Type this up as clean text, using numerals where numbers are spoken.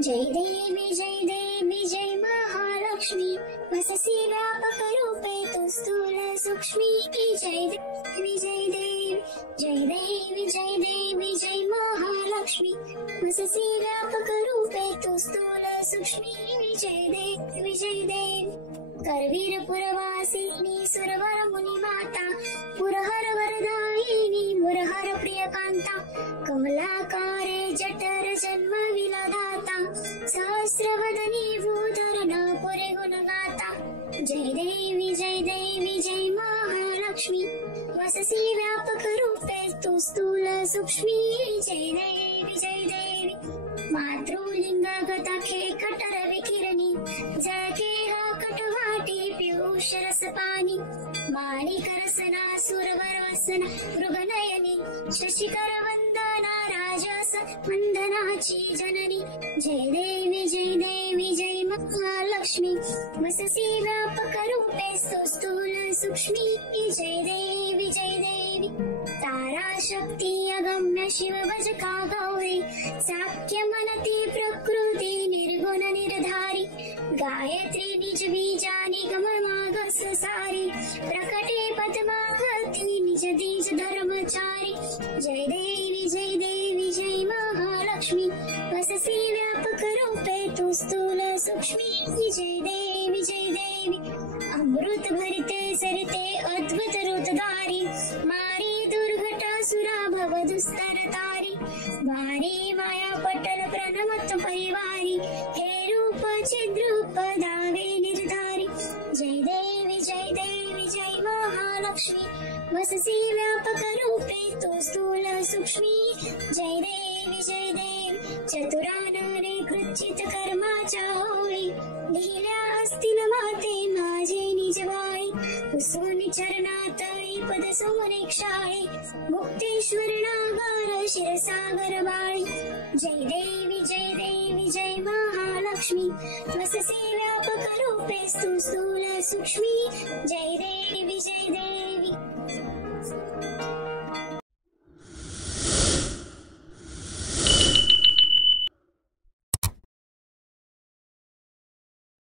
जय देवी जय महालक्ष्मी वससी व्यापक रूपे तू स्थूल सूक्ष्मी जय देवी जय महालक्ष्मी वससी व्यापक रूपे तू स्थूल सूक्ष्मी जय देवी करवीर पुरवासिनी सुरवर मुनी माता पुरहर वरदायिनी मुरहर प्रियकांता कमलाकारे जठर जन्म विलदाता सहस्रवदनी भूधरना पुरे गुणगाता जय देवी जय महालक्ष्मी वससी व्यापक रूपे तू स्थूल सूक्ष्मी जय देवी मातृलिंगागता खेकटर विकिरणी जळके कटवाटी पीयूष रसपानी माणिक रसना सुरवर वसना मृगनयनी शशिकर वंदना राजस वंदनाची जननी जय देवी जय महालक्ष्मी वससी व्यापक रूपे स्थूल सूक्ष्मी जय देवी तारा शक्ती अगम्य शिव भज का गौरी साख्य मनती प्रकृती निर्गुण निर्धारी गायत्री निज बीजा निगम माग सारी प्रकटे पद्मावती निज दीज धर्मचारी जय देवी जय महालक्ष्मी वससी व्यापक रूपे तू स्थूल सूक्ष्मी जय देवी अमृत भरिते सरिते अद्भुत रूपधारी मारी दुर्घट सुरा भव दुस्तर तारी भारी माया पटल प्रणमत परिवारी हे रूप चिद्रूप दावे निर्धारी जय देवी जय महालक्ष्मी वससी व्यापक रूपे तू स्थूल सूक्ष्मी जय देवी चतुरानने कृचित कर्माच्या होळी लिहिल्या असतील माते माझे निजवाई कुसुनी चरणात पद सोनेक्षाळे मुक्तेश्वर नागर शिरसागर बाळी जय देवी जय महालक्ष्मी वससी व्यापक रूपे तू स्थूल सूक्ष्मी जय देवी